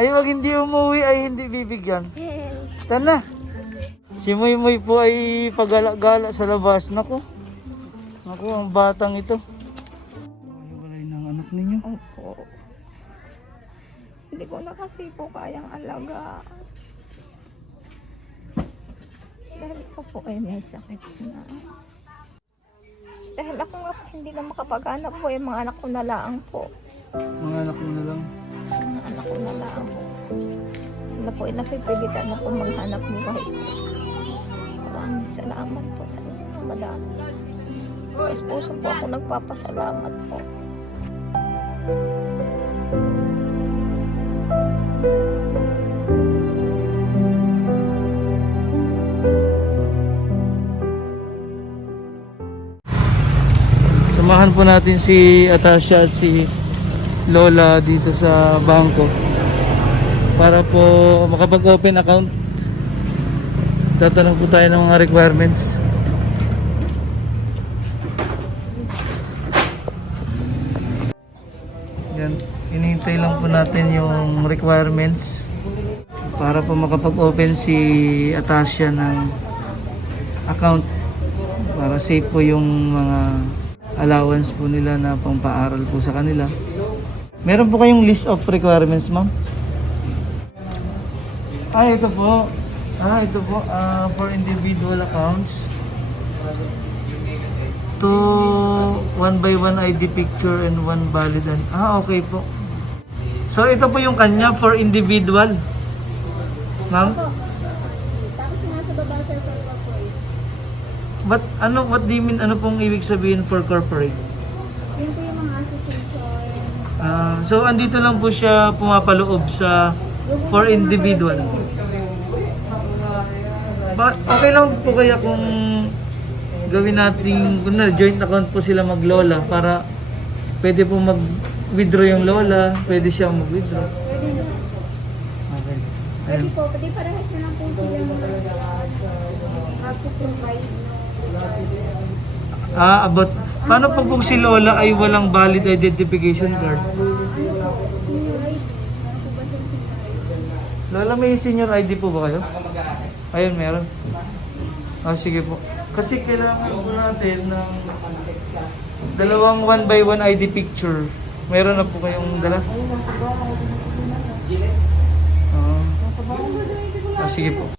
Ay, wag hindi umuwi ay hindi bibigyan. Tana. Si Moy Moy po ay pagala-gala sa labas. Naku. Naku, ang batang ito. Hiwalay ng anak ninyo. Opo. Hindi ko na kasi po kayang alaga. Dahil ako po ay may sakit na. Dahil ako nga po hindi na makapag-anak po, yung mga anak ko na lang po. Mga anak mo na lang. Mga anak ko na lang po. Sila po ay napipilitan na po maghanap buhay po. Maraming salamat po sa inyo, madami. Mas puso po ako nagpapasalamat po. Samahan po natin si Atasha at si Lola dito sa bangko para po makapag-open account. Tatanong po tayo ng mga requirements. Yan, hinihintay lang po natin yung requirements para po makapag-open si Atasha ng account para safe po yung mga allowance po nila na pang-paaral po sa kanila. Meron po kayong list of requirements, ma'am? Ito po. Ito po. For individual accounts. To 1 by 1 ID picture and 1 valid. Okay po. So, ito po yung kanya for individual. Ma'am? But what do you mean? Ano pong ibig sabihin for corporate? Yun po yung mga association. So andito lang po siya pumapaloob sa for individual. But okay lang po kaya kung gawin natin joint account po sila maglola para pwede po mag-withdraw yung lola, pwede siya mag-withdraw. Okay. Pwede po, pwede parehas na lang po silang mag-provide. About paano pag kung si lola ay walang valid identification card? Lola, may senior ID po ba kayo? Ayun, meron. Sige po. Kasi kailangan po natin ng dalawang 1 by 1 ID picture. Meron na po kayong dala? Sige po.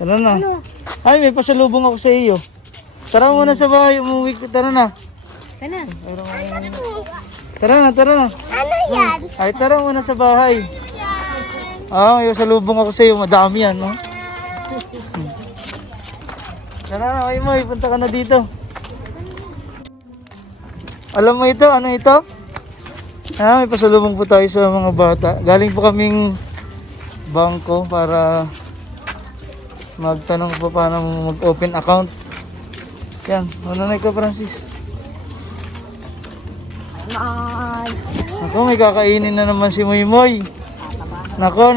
Tara na. Ay, may pasalubong ako sa iyo. Tara muna sa bahay, umuwi ko. Tara na. Tara na. Ano yan? Ay, tara muna sa bahay. May pasalubong ako sa iyo. Madami yan, no? Tara na, Moy Moy. Punta ka na dito. Alam mo ito? Ano ito? May pasalubong po tayo sa mga bata. Galing po kaming bangko para magtanong po paano mag-open account. Yan, na ikaw, Francis. Ako, may kakainin na naman si Moy Moy. Nako.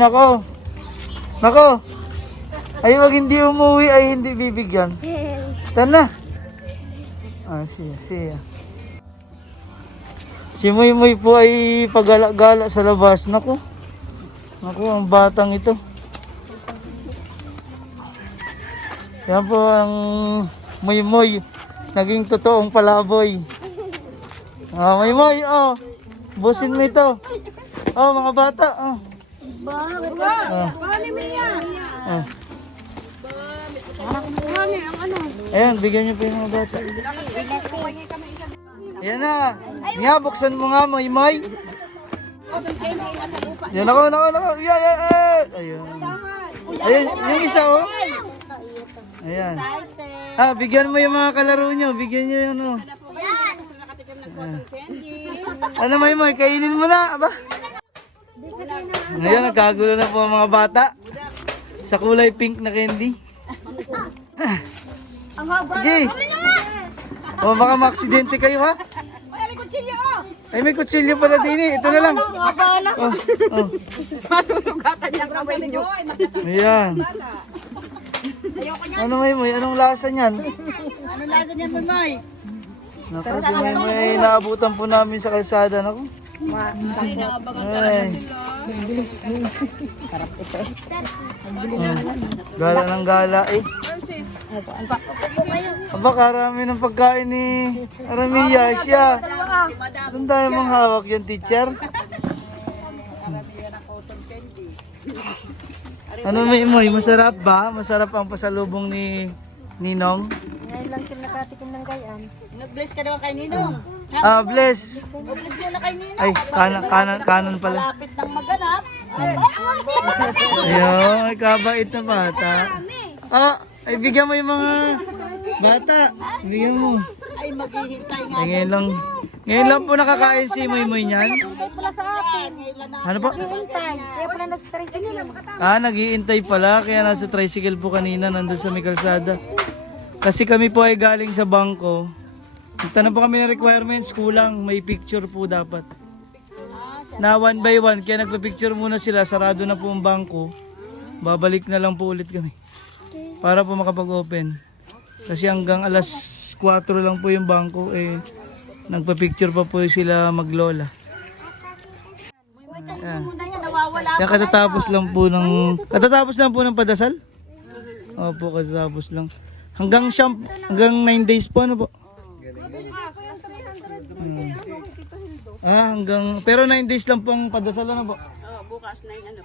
Ay, wag hindi umuwi ay hindi bibigyan. Tana. Siya. Si Moy Moy po ay pagala-gala sa labas. Nako, ang batang ito. Yan po ang Moy Moy, naging totoong palaboy. Moy Moy, busin mo ito. Mga bata, Ayan, bigyan niyo po yung mga bata. Ayan na. Nga, buksan mo nga, Moy Moy. Yan ako. Yan. Ayun, yung isa, Ayan. Bigyan mo yung mga kalaro nyo. Bigyan nyo yung Ano, Moy Moy, kainin mo na, aba. Ngayon, nagkagulo na po ang mga bata sa kulay pink na candy. Sige. Baka maaksidente kayo, ha? Ay, may kutsilyo pala din eh. Ito na lang. Masusugatan niya kamay ninyo. Ayan. Ano, Moy Moy? Anong lasa niyan? Anong lasa niyan, Moy? Naku, si Moy Moy, naabutan po namin sa kalsada. Naku. Ay. Sarap ito eh. Gala ng gala eh. Aba, karami ng pagkain ni Aramiya siya. Doon tayo mong hawak yan, teacher. Ano Moy? Masarap ba? Masarap ang pasalubong ni Ninong? Ngayon lang siya nakatikim ng gayaan. Nag-bless ka naman kay Ninong. Ah, bless. Nag-bless muna kay Ninong. Ay, kanan pala. Malapit ng maganap. Ayun, ay kabait na bata. Ah, ay bigyan mo yung mga bata. Bigyan mo. Ay, maghihintay nga. Ay, ngayon lang po nakakain si Moy niyan. Hintay pala sa atin. Ano po? Hintay. Kaya pala nasa tricycle. Ah, naghihintay pala. Kaya nasa tricycle po kanina nandun sa may kalsada. Kasi kami po ay galing sa bangko. Nagtanong po kami ng requirements. Kulang. May picture po dapat. Na 1 by 1. Kaya nagpa-picture muna sila. Sarado na po ang bangko. Babalik na lang po ulit kami. Para po makapag-open. Kasi hanggang alas 4 lang po yung bangko. Eh, nagpa-picture pa po sila maglola. Muna yan, nawawala. Kaya katatapos lang po ng padasal? Opo, katatapos lang. Hanggang 9 days po, ano po? Pero 9 days lang po ang padasal, ano po? Bukas na yung ano,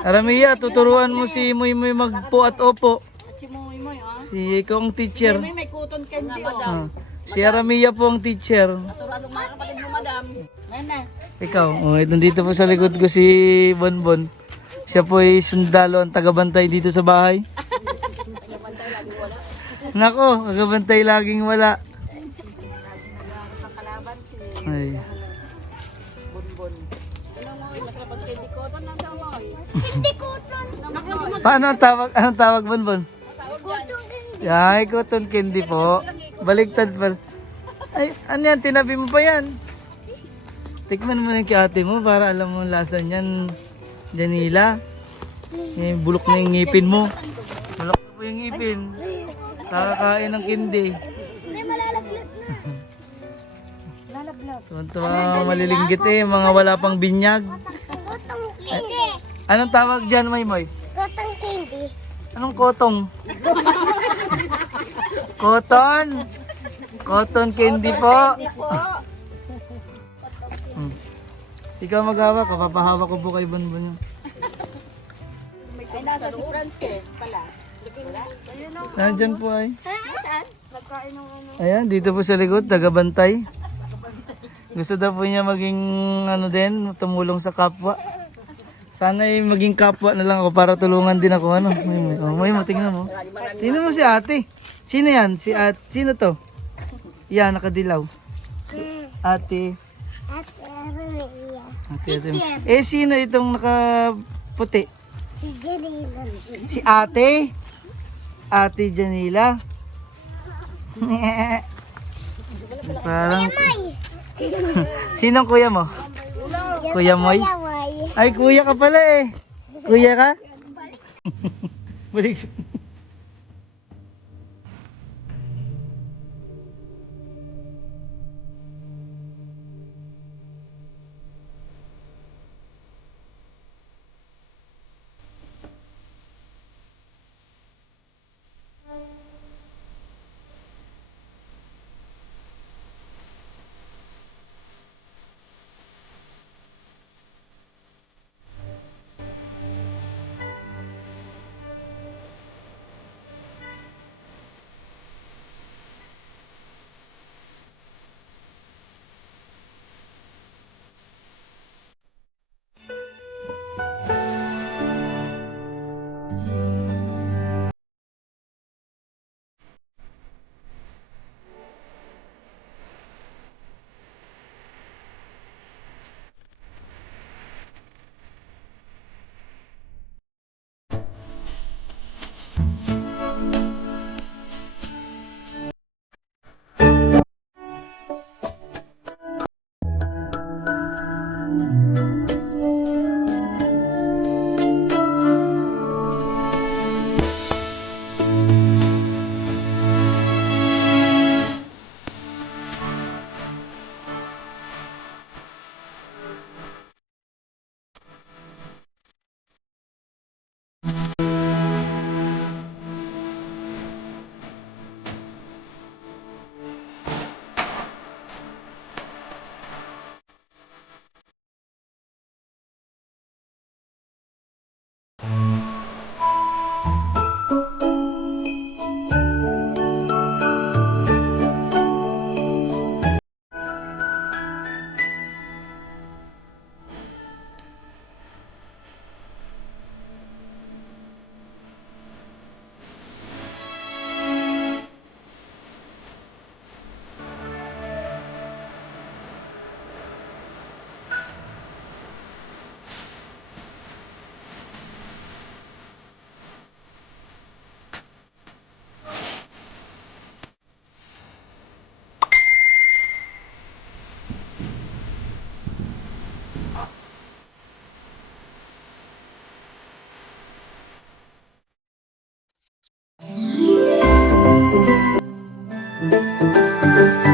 Aramiya, tuturuan mo si Moy magpo at opo. At si Moy, ah. Si ikaw ang teacher. May cotton candy, oh. Si Aramiya po ang teacher. Turadong mga kapatid mo, madam. Ngayon na. Ikaw, nandito po sa likod ko si Bonbon. Siya po ay sundalo ang tagabantay dito sa bahay. Nako, tagabantay laging wala. Ay. Paano ang tawag? Anong tawag, Bonbon? Ay, cotton candy po. Baliktad pa. Ay, ano yan? Tinabi mo pa yan. Tikman mo na kay ate mo para alam mo ang lasa niyan. Janila. Bulok na yung ngipin mo. Bulok na po yung ngipin. Kakakain ng candy. Tuwan-tuwa malilinggit eh. Mga wala pang binyag. Ay, anong tawag dyan, Moy? Cotton candy. Anong kotong? Cotton? Cotton candy po. Ikaw mag-hawak, kapapahawak ko po kay Bonbon. Ay, nasa si Frances pala. Nandyan po ay. Saan? Nagkain ng ano. Ayan, dito po sa likod, tagabantay. Gusto daw po niya maging tumulong sa kapwa. Sana ay maging kapwa na lang ako para tulungan din ako. May mo, tingnan mo. Tingnan mo si ate. Sino yan? Sino to? Yan, nakadilaw. Ate. Ate. Eh, sino itong nakaputi? Si Janila. Si ate? Ate Janila? Parang... Sinong kuya mo? Kuya Moy? Ay, kuya ka pala eh. Kuya ka? Balik. Ayan.